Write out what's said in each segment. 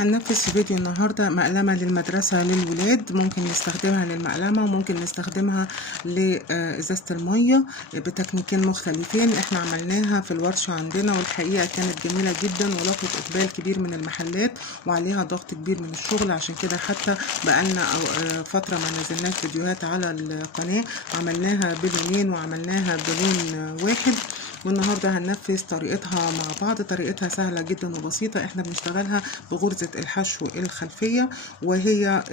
هننفذ في فيديو النهاردة مقلمة للمدرسة للولاد، ممكن نستخدمها للمقلمة وممكن نستخدمها لإزازة المية بتكنيكين مختلفين. احنا عملناها في الورشة عندنا والحقيقة كانت جميلة جدا ولقت إقبال كبير من المحلات وعليها ضغط كبير من الشغل، عشان كده حتى بقالنا فترة ما نزلناش فيديوهات على القناة. عملناها بلونين وعملناها بلون واحد، والنهارده هننفذ طريقتها مع بعض. طريقتها سهله جدا وبسيطه، احنا بنشتغلها بغرزه الحشو الخلفيه، وهي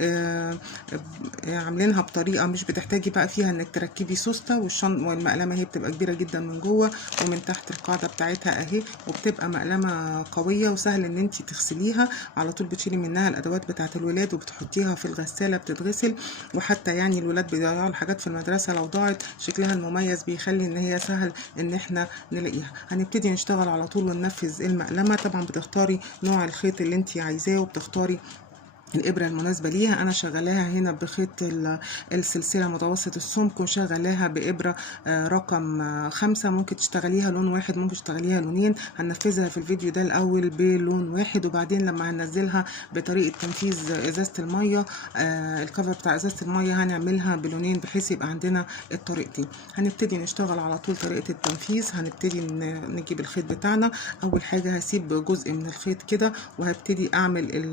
عاملينها بطريقه مش بتحتاجي بقى فيها انك تركبي سوسته، والمقلمه هي بتبقى كبيره جدا من جوه ومن تحت القاعده بتاعتها اهي، وبتبقى مقلمه قويه وسهل ان انت تغسليها على طول. بتشيلي منها الادوات بتاعت الولاد وبتحطيها في الغساله بتتغسل، وحتى يعني الولاد بيضيعوا الحاجات في المدرسه لو ضاعت شكلها المميز بيخلي ان هي سهل ان احنا نلاقيها. هنبتدي نشتغل على طول وننفذ المقلمه. طبعا بتختاري نوع الخيط اللي انت عايزاه وبتختاري الإبرة المناسبة ليها. أنا شغلاها هنا بخيط السلسلة متوسط السمك، وشغلاها بإبرة رقم 5. ممكن تشتغليها لون واحد، ممكن تشتغليها لونين. هننفذها في الفيديو ده الأول بلون واحد، وبعدين لما هننزلها بطريقة تنفيذ إزازة المية، الكفر بتاع إزازة المية هنعملها بلونين بحيث يبقى عندنا الطريقتين. هنبتدي نشتغل على طول طريقة التنفيذ. هنبتدي نجيب الخيط بتاعنا. أول حاجة هسيب جزء من الخيط كده وهبتدي أعمل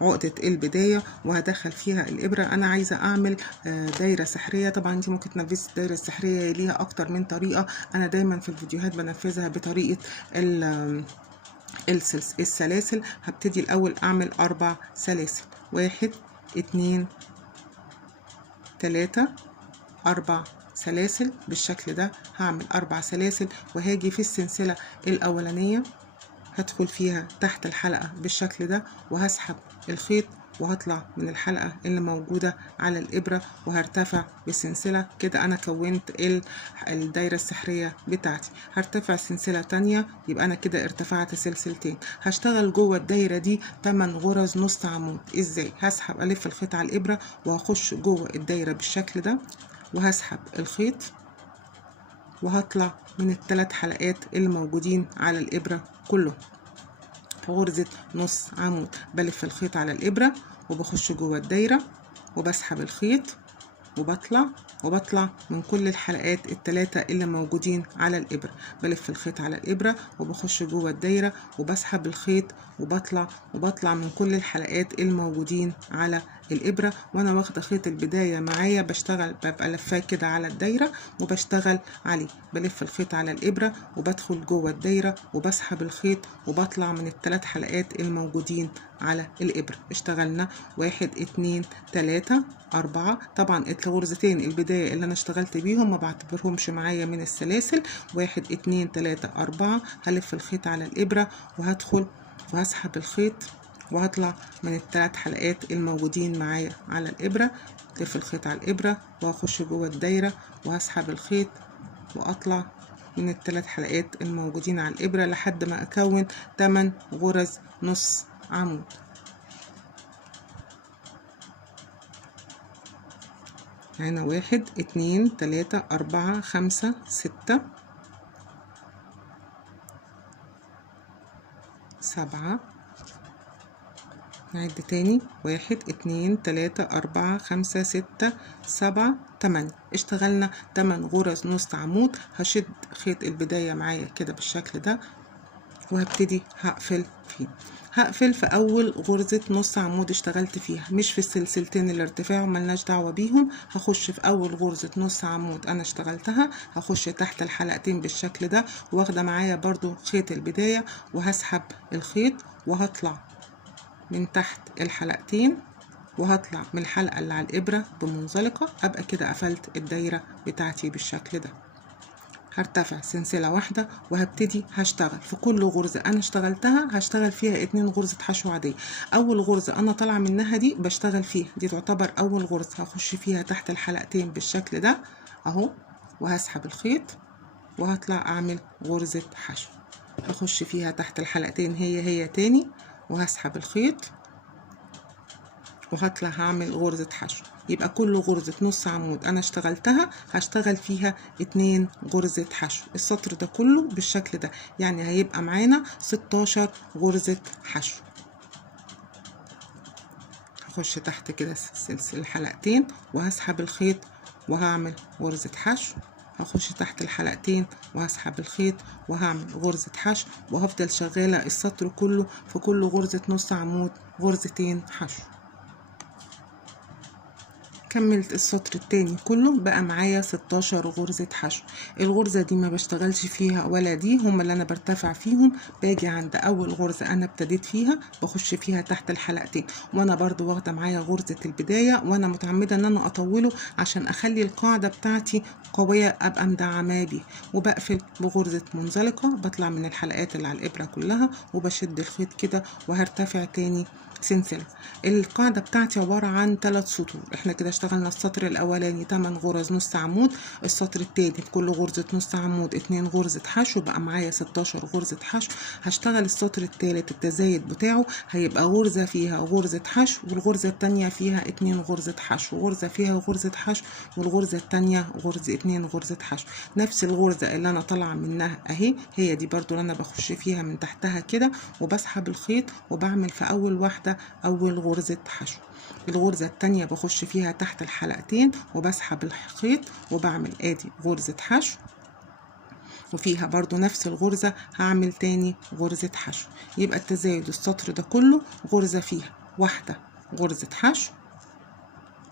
عقدة البداية وهدخل فيها الإبرة. أنا عايزة أعمل دايرة سحرية. طبعا أنت ممكن تنفذي الدايرة السحرية ليها أكتر من طريقة، أنا دايما في الفيديوهات بنفذها بطريقة السلاسل. هبتدي الأول أعمل 4 سلاسل، 1 2 3 4 سلاسل بالشكل ده. هعمل 4 سلاسل وهاجي في السلسلة الأولانية هدخل فيها تحت الحلقة بالشكل ده، وهسحب الخيط وهطلع من الحلقة اللي موجودة على الإبرة وهرتفع بسلسلة كده. أنا كونت الدايرة السحرية بتاعتي. هرتفع سلسلة تانية، يبقى أنا كده ارتفعت سلسلتين. هشتغل جوه الدايرة دي 8 غرز نص عمود. إزاي؟ هسحب ألف الخيط على الإبرة وهخش جوه الدايرة بالشكل ده، وهسحب الخيط وهطلع من ال3 حلقات اللي موجودين على الإبرة كلهم غرزة نص عمود. بلف الخيط على الإبرة وبخش جوه الدايرة وبسحب الخيط وبطلع من كل الحلقات ال3 اللي موجودين على الإبرة. بلف الخيط على الإبرة وبخش جوه الدايرة وبسحب الخيط وبطلع من كل الحلقات الموجودين على الإبرة. وأنا واخدة خيط البداية معايا بشتغل، ببقى لفاه كده على الدايرة وبشتغل عليه. بلف الخيط على الإبرة وبدخل جوه الدايرة وبسحب الخيط وبطلع من ال3 حلقات الموجودين على الإبرة. اشتغلنا 1 2 3 4. طبعا الغرزتين البداية اللي أنا اشتغلت بيهم ما بعتبرهمش معايا من السلاسل. 1 2 3 4. هلف الخيط على الإبرة وهدخل وهسحب الخيط وهطلع من ال3 حلقات الموجودين معايا على الإبرة. لف الخيط على الإبرة وهخش جوه الدايرة وهسحب الخيط وأطلع من ال3 حلقات الموجودين على الإبرة لحد ما أكون 8 غرز نص عمود. هنا 1 2 3 4 5 6 7. نعد تاني 1 2 3 4 5 6 7 8. اشتغلنا 8 غرز نص عمود. هشد خيط البداية معايا كده بالشكل ده وهبتدي هقفل فيه. هقفل في اول غرزة نص عمود اشتغلت فيها، مش في السلسلتين الارتفاع ملناش دعوة بيهم. هخش في اول غرزة نص عمود انا اشتغلتها، هخش تحت الحلقتين بالشكل ده واخدة معايا برضو خيط البداية وهسحب الخيط وهطلع من تحت الحلقتين وهطلع من الحلقة اللي على الإبرة بمنزلقة. أبقى كده قفلت الدايرة بتاعتي بالشكل ده. هرتفع سلسلة واحدة وهبتدي هشتغل في كل غرزة أنا اشتغلتها هشتغل فيها 2 غرزة حشو عادية. أول غرزة أنا طالعة منها دي بشتغل فيها، دي تعتبر أول غرزة. هخش فيها تحت الحلقتين بالشكل ده أهو، وهسحب الخيط وهطلع أعمل غرزة حشو. هخش فيها تحت الحلقتين هي تاني وهسحب الخيط وهطلع هعمل غرزة حشو. يبقى كل غرزة نص عمود انا اشتغلتها هشتغل فيها 2 غرزة حشو. السطر ده كله بالشكل ده، يعني هيبقى معانا 16 غرزة حشو. هخش تحت كده سلسلة الحلقتين وهسحب الخيط وهعمل غرزة حشو، هخش تحت الحلقتين وهسحب الخيط وهعمل غرزة حشو، وهفضل شغالة السطر كله في كل غرزة نص عمود غرزتين حشو. كملت السطر التاني كله، بقى معايا 16 غرزة حشو. الغرزة دي ما بشتغلش فيها ولا دي، هما اللي انا برتفع فيهم. باجي عند اول غرزة انا ابتديت فيها بخش فيها تحت الحلقتين، وانا برضو واخدة معايا غرزة البداية، وانا متعمدة ان انا اطوله عشان اخلي القاعدة بتاعتي قوية ابقى مدعماه بيه. وبقفل بغرزة منزلقة، بطلع من الحلقات اللي على الابرة كلها وبشد الخيط كده وهرتفع تاني سلسلة. القاعدة بتاعتي عبارة عن 3 سطور. احنا كده اشتغلنا السطر الاولاني 8 غرز نص عمود، السطر التاني في كل غرزة نص عمود 2 غرزة حشو، بقى معايا 16 غرزة حشو. هشتغل السطر التالت التزايد بتاعه هيبقى غرزة فيها غرزة حشو، والغرزة التانية فيها 2 غرزة حشو، غرزة فيها غرزة حشو، والغرزة التانية غرزة 2 غرزة حشو. نفس الغرزة اللي انا طالعة منها اهي، هي دي برضو اللي انا بخش فيها من تحتها كده، وبسحب الخيط وبعمل في اول واحدة اول غرزة حشو. الغرزة التانية بخش فيها تحت الحلقتين وبسحب الخيط وبعمل ادي غرزة حشو، وفيها برضو نفس الغرزة هعمل تاني غرزة حشو. يبقى التزايد السطر ده كله غرزة فيها واحدة غرزة حشو،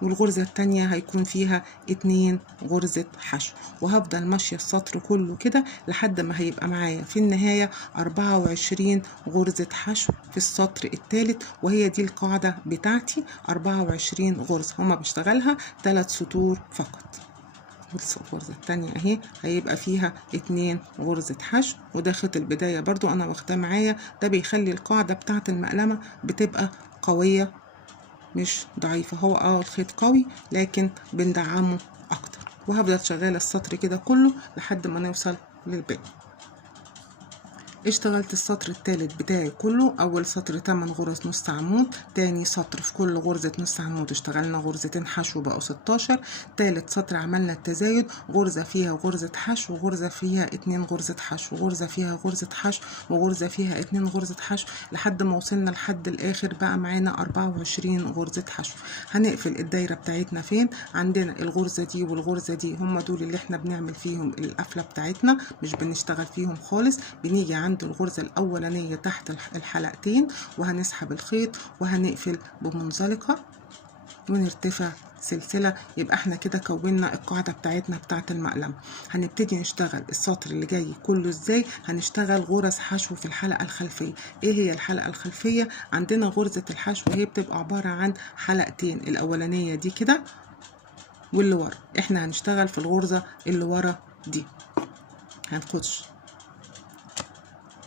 والغرزة التانية هيكون فيها 2 غرزة حشو. وهفضل ماشية السطر كله كده لحد ما هيبقى معايا في النهاية 24 غرزة حشو في السطر التالت، وهي دي القاعدة بتاعتي 24 غرزة. هما بشتغلها 3 سطور فقط. الغرزة التانية اهي هيبقى فيها 2 غرزة حشو، وده خيط البداية برضو انا واخداه معايا، ده بيخلي القاعدة بتاعت المقلمة بتبقى قوية مش ضعيفة. هو الخيط قوي لكن بندعمه اكتر. وهفضل شغالة السطر كده كله لحد ما نوصل للباقي. اشتغلت السطر التالت بتاعي كله. اول سطر 8 غرز نص عمود، تاني سطر في كل غرزة نص عمود اشتغلنا غرزتين حشو بقوا 16. تالت سطر عملنا التزايد، غرزة فيها غرزة حشو، وغرزة فيها 2 غرزة حشو، وغرزة فيها غرزة حشو، وغرزة فيها 2 غرزة حشو، لحد ما وصلنا لحد الاخر بقى معانا 24 غرزة حشو. هنقفل الدايرة بتاعتنا فين؟ عندنا الغرزة دي والغرزة دي، هم دول اللي احنا بنعمل فيهم القفلة بتاعتنا، مش بنشتغل فيهم خالص. بنيجي عند الغرزة الأولانية تحت الحلقتين وهنسحب الخيط وهنقفل بمنزلقة ونرتفع سلسلة. يبقى احنا كده كونا القاعدة بتاعتنا بتاعت المقلم. هنبتدي نشتغل السطر اللي جاي كله ازاي؟ هنشتغل غرز حشو في الحلقة الخلفية. ايه هي الحلقة الخلفية؟ عندنا غرزة الحشو وهي بتبقى عبارة عن حلقتين، الأولانية دي كده واللي ورا. احنا هنشتغل في الغرزة اللي ورا دي، هنخش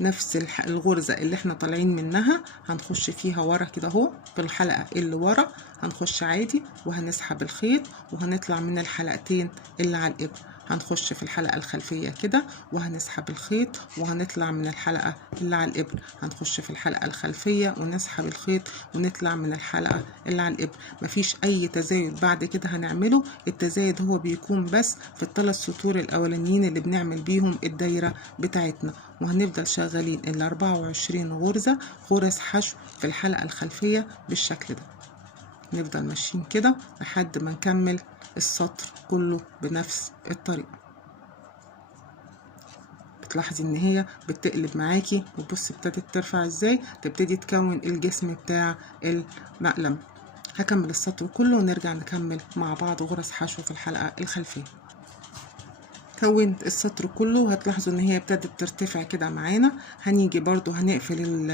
نفس الغرزة اللي احنا طالعين منها هنخش فيها ورا كده اهو في الحلقة اللي ورا، هنخش عادي وهنسحب الخيط وهنطلع من الحلقتين اللي على الإبرة. هنخش في الحلقة الخلفية كده وهنسحب الخيط وهنطلع من الحلقة اللي على الإبرة. هنخش في الحلقة الخلفية ونسحب الخيط ونطلع من الحلقة اللي على الإبرة. مفيش أي تزايد بعد كده هنعمله. التزايد هو بيكون بس في ال3 سطور الأولانيين اللي بنعمل بيهم الدايرة بتاعتنا. وهنفضل شغالين ال 24 غرزة غرز حشو في الحلقة الخلفية بالشكل ده. نفضل ماشيين كده لحد ما نكمل السطر كله بنفس الطريقة. بتلاحظي ان هي بتقلب معاكي، وبصي ابتدت ترفع ازاي، تبتدي تكون الجسم بتاع المقلم. هكمل السطر كله ونرجع نكمل مع بعض غرز حشو في الحلقة الخلفية. كونت السطر كله وهتلاحظوا ان هي ابتدت ترتفع كده معانا. هنيجي برضو هنقفل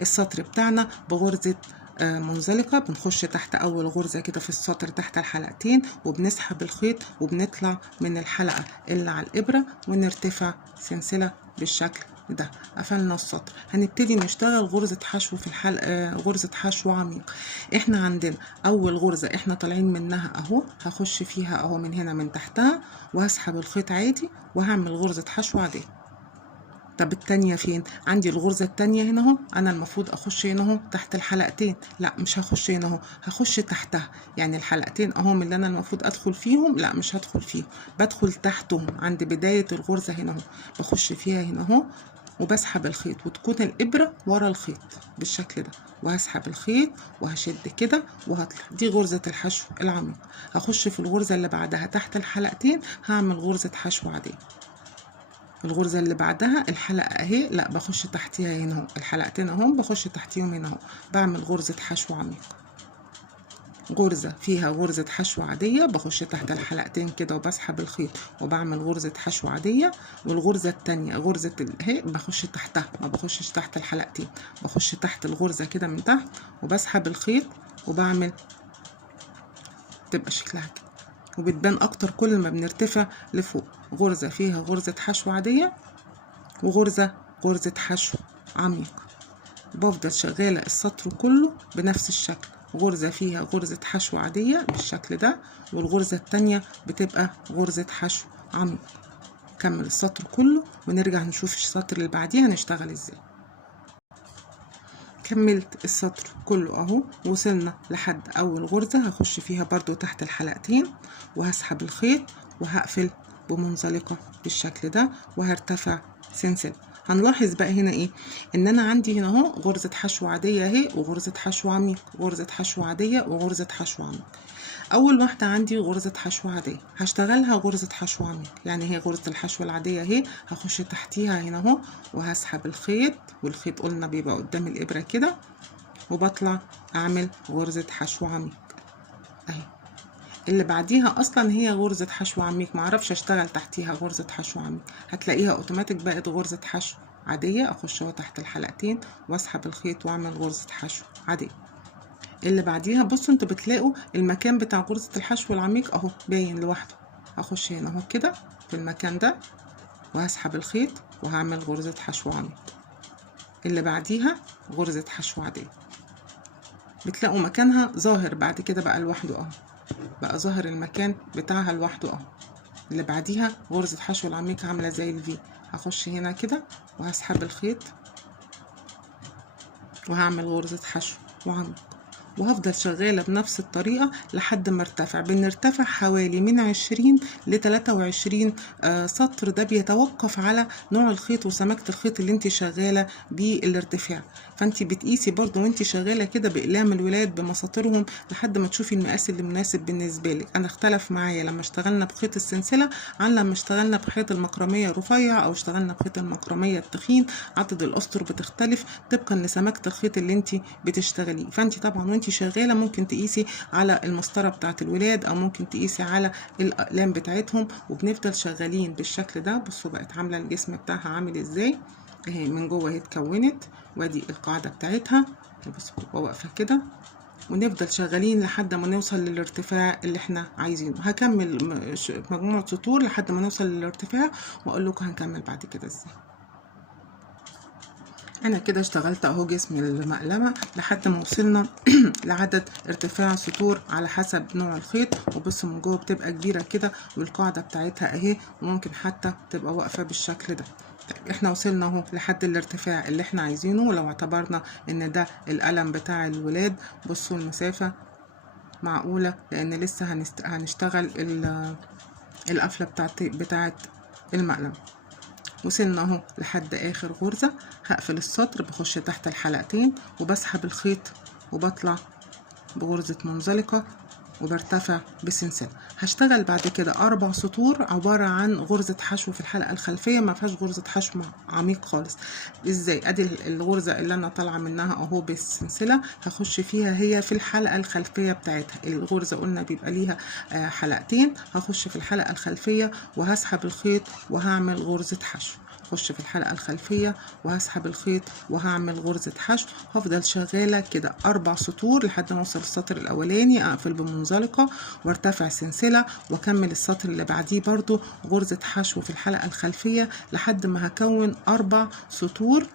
السطر بتاعنا بغرزة منزلقة. بنخش تحت اول غرزة كده في السطر تحت الحلقتين وبنسحب الخيط وبنطلع من الحلقة اللي على الابرة ونرتفع سلسلة بالشكل ده. قفلنا السطر. هنبتدي نشتغل غرزة حشو في الحلقة، غرزة حشو عميق. احنا عندنا اول غرزة احنا طالعين منها اهو، هخش فيها اهو من هنا من تحتها وهسحب الخيط عادي وهعمل غرزة حشو عادية. طب التانية فين؟ عندي الغرزة التانية هنا اهو، انا المفروض اخش هنا اهو تحت الحلقتين، لا مش هخش هنا اهو، هخش تحتها. يعني الحلقتين اهم اللي انا المفروض ادخل فيهم، لا مش هدخل فيهم، بدخل تحتهم عند بداية الغرزة هنا اهو، بخش فيها هنا اهو وبسحب الخيط، وتكون الابرة ورا الخيط بالشكل ده، وهسحب الخيط وهشد كده وهطلع. دي غرزة الحشو العميق. هخش في الغرزة اللي بعدها تحت الحلقتين، هعمل غرزة حشو عادية. الغرزة اللي بعدها الحلقة اهي، لا بخش تحتيها هنا اهو، الحلقتين اهم بخش تحتيهم هنا اهو، بعمل غرزة حشو عميق. غرزة فيها غرزة حشو عادية، بخش تحت الحلقتين كده وبسحب الخيط وبعمل غرزة حشو عادية. والغرزة التانية غرزة اهي بخش تحتها، ما بخشش تحت الحلقتين، بخش تحت الغرزة كده من تحت وبسحب الخيط وبعمل، تبقى شكلها كده وبتبان اكتر كل ما بنرتفع لفوق. غرزة فيها غرزة حشو عادية وغرزة حشو عميق. بفضل شغالة السطر كله بنفس الشكل، غرزة فيها غرزة حشو عادية بالشكل ده، والغرزة التانية بتبقى غرزة حشو عميق. كمل السطر كله ونرجع نشوف السطر اللي بعديه هنشتغل ازاي. كملت السطر كله اهو، وصلنا لحد اول غرزة هخش فيها برضو تحت الحلقتين وهسحب الخيط وهقفل بمنزلقة بالشكل ده وهرتفع سلسلة. هنلاحظ بقى هنا ايه، ان انا عندي هنا اهو غرزة حشو عادية اهي وغرزة حشو عميق، غرزة حشو عادية وغرزة حشو عميق. اول واحدة عندي غرزة حشو عادية هشتغلها غرزة حشو عميق، يعني هي غرزة الحشو العادية اهي، هخش تحتيها هنا اهو وهسحب الخيط، والخيط قلنا بيبقى قدام الابرة كده، وبطلع اعمل غرزة حشو عميق اهي. اللي بعديها اصلا هي غرزة حشو عميق، معرفش اشتغل تحتيها غرزة حشو عميق، هتلاقيها اوتوماتيك بقت غرزة حشو عادية، اخش اهو تحت الحلقتين واسحب الخيط واعمل غرزة حشو عادية. اللي بعديها بصوا انتوا بتلاقوا المكان بتاع غرزة الحشو العميق اهو باين لوحده، هخش هنا اهو كده في المكان ده وهسحب الخيط وهعمل غرزة حشو عميق. اللي بعديها غرزة حشو عادية، بتلاقوا مكانها ظاهر بعد كده بقى لوحده اهو، بقى ظاهر المكان بتاعها لوحده اهو. اللي بعديها غرزة حشو العميق عاملة زي الفي، هخش هنا كده وهسحب الخيط وهعمل غرزة حشو وعميق، وهفضل شغالة بنفس الطريقة لحد ما ارتفع. بنرتفع حوالي من 20 ل 23 سطر، ده بيتوقف على نوع الخيط وسماكة الخيط اللي انت شغالة بالارتفاع. فانت بتقيسي برضو وانت شغالة كده بأقلام الولاد بمساطرهم لحد ما تشوفي المقاس اللي مناسب بالنسبة لك. انا اختلف معايا لما اشتغلنا بخيط السلسلة عن لما اشتغلنا بخيط المكرمية الرفيع او اشتغلنا بخيط المكرمية التخين، عدد الاسطر بتختلف طبقا لسماكة الخيط اللي انت بتشتغليه. فانت طبعا وانت شغالة ممكن تقيسي على المسطرة بتاعت الولاد او ممكن تقيسي على الاقلام بتاعتهم، وبنفضل شغالين بالشكل ده. بصوا بقت عاملة الجسم بتاعها عامل ازاي اهي، من جوه اهي اتكونت، وادي القاعدة بتاعتها. بصوا واقفة كده، ونفضل شغالين لحد ما نوصل للارتفاع اللي احنا عايزينه. هكمل مجموعة سطور لحد ما نوصل للارتفاع واقول لكم هنكمل بعد كده ازاي. انا كده اشتغلت اهو جسم المقلمة لحد ما وصلنا لعدد ارتفاع سطور على حسب نوع الخيط. وبصوا من جوه بتبقى كبيرة كده، والقاعدة بتاعتها اهي، وممكن حتى تبقى واقفة بالشكل ده. احنا وصلنا اهو لحد الارتفاع اللي احنا عايزينه، ولو اعتبرنا ان ده القلم بتاع الولاد بصوا المسافة معقولة، لان لسه هنشتغل القفلة بتاعت المقلم. وصلنا اهو لحد اخر غرزة، هقفل السطر، بخش تحت الحلقتين وبسحب الخيط وبطلع بغرزة منزلقة وبرتفع بسلسلة. هشتغل بعد كده 4 سطور عبارة عن غرزة حشو في الحلقة الخلفية، ما فيهاش غرزة حشو عميق خالص. ازاي؟ ادي الغرزة اللي انا طالعة منها اهو بالسلسلة، هخش فيها هي في الحلقة الخلفية بتاعتها. الغرزة قلنا بيبقى ليها حلقتين، هخش في الحلقة الخلفية وهسحب الخيط وهعمل غرزة حشو. اخش في الحلقة الخلفية وهسحب الخيط وهعمل غرزة حشو. هفضل شغالة كده 4 سطور لحد ما اوصل السطر الاولاني، اقفل بمنزلقة وارتفع سلسلة واكمل السطر اللي بعديه برضو غرزة حشو في الحلقة الخلفية لحد ما هكون 4 سطور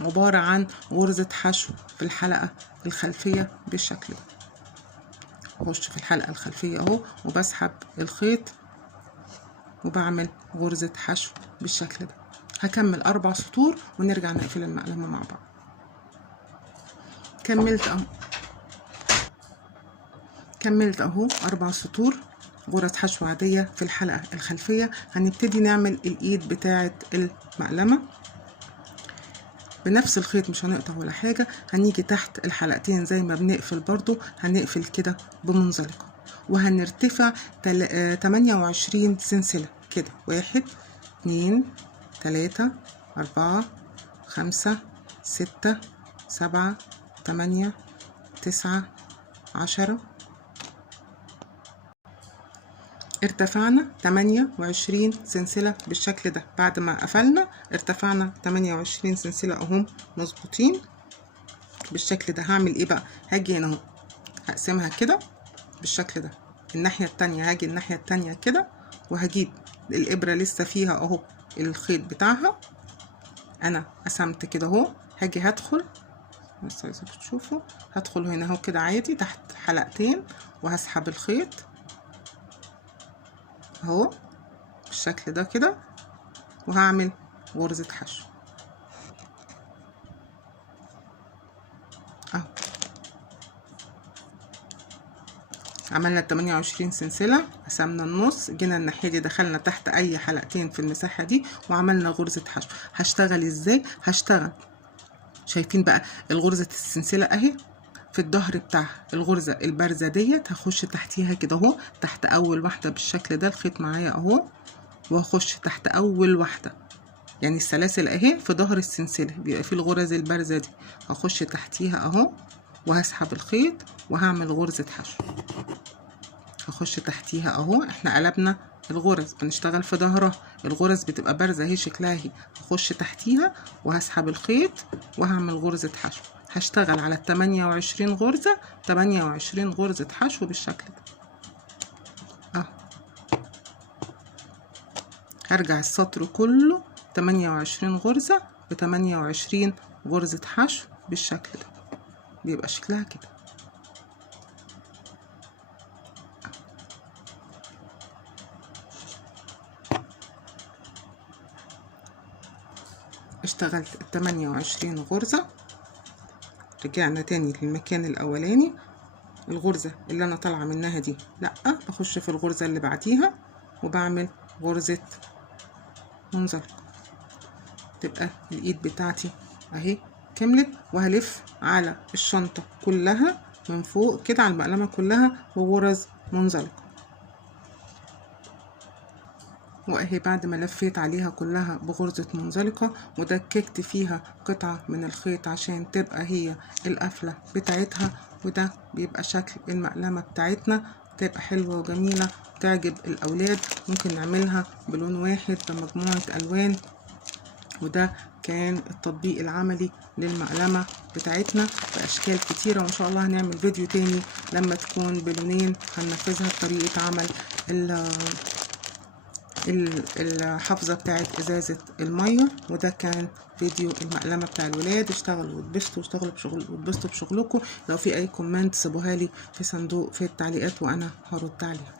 عبارة عن غرزة حشو في الحلقة الخلفية بالشكل ده. اخش في الحلقة الخلفية اهو وبسحب الخيط وبعمل غرزة حشو بالشكل ده. هكمل 4 سطور ونرجع نقفل المقلمة مع بعض. كملت اهو 4 سطور غرز حشو عادية في الحلقة الخلفية. هنبتدي نعمل الايد بتاعة المقلمة بنفس الخيط، مش هنقطع ولا حاجة. هنيجي تحت الحلقتين زي ما بنقفل برضو، هنقفل كده بمنزلقة، وهنرتفع 28 سلسلة كده. 1 2 3 4 5 6 7 8 9 10. ارتفعنا 28 سلسلة بالشكل ده. بعد ما قفلنا ارتفعنا 28 سلسلة اهم مظبوطين بالشكل ده. هعمل ايه بقى؟ هاجي هنا اهو هقسمها كده بالشكل ده. الناحية التانية هاجي الناحية التانية كده، وهجيب الابرة لسه فيها اهو الخيط بتاعها. انا قسمت كده اهو، هاجي هدخل بس عايزة تشوفوا، هدخل هنا اهو كده عادي تحت حلقتين، وهسحب الخيط اهو بالشكل ده كده، وهعمل غرزة حشو اهو. عملنا 28 سلسلة، قسمنا النص، جينا الناحية دي دخلنا تحت اي حلقتين في المساحة دي وعملنا غرزة حشو. هشتغل ازاي؟ هشتغل شايفين بقى الغرزة السلسلة اهي في الظهر بتاعها، الغرزة البارزة ديت هخش تحتيها كده اهو، تحت اول واحدة بالشكل ده. الخيط معايا اهو، وهخش تحت اول واحدة، يعني السلاسل اهي في ظهر السلسلة بيبقى فيه الغرز البارزة دي، هخش تحتيها اهو وهسحب الخيط وهعمل غرزة حشو. هخش تحتيها اهو، احنا قلبنا الغرز بنشتغل في ظهرها، الغرز بتبقى بارزة اهي شكلها اهي. هخش تحتيها وهسحب الخيط وهعمل غرزة حشو. هشتغل على 28 غرزة، 28 غرزة حشو بالشكل ده اهو. هرجع السطر كله 28 غرزة ب 28 غرزة حشو بالشكل ده، بيبقى شكلها كده. اشتغلت 28 غرزة، رجعنا تاني للمكان الاولاني. الغرزة اللي انا طالعة منها دي لا، بخش في الغرزة اللي بعديها وبعمل غرزة منزلقة. تبقى الايد بتاعتي اهي كملت، وهلف على الشنطة كلها من فوق كده على المقلمة كلها بغرز منزلقة. واهي بعد ما لفيت عليها كلها بغرزة منزلقة ودككت فيها قطعة من الخيط عشان تبقى هي القفلة بتاعتها، وده بيبقى شكل المقلمة بتاعتنا. تبقى حلوة وجميلة تعجب الاولاد. ممكن نعملها بلون واحد بمجموعة الوان، وده كان التطبيق العملي للمقلمة بتاعتنا بأشكال كتيرة. وإن شاء الله هنعمل فيديو تاني لما تكون بلونين هننفذها بطريقة عمل الحافظة بتاعت ازازة المية. وده كان فيديو المقلمة بتاع الولاد. اشتغلوا واتبسطوا واتبسطوا بشغلكم. لو في اي كومنت سيبوها لي في صندوق في التعليقات وانا هرد عليها.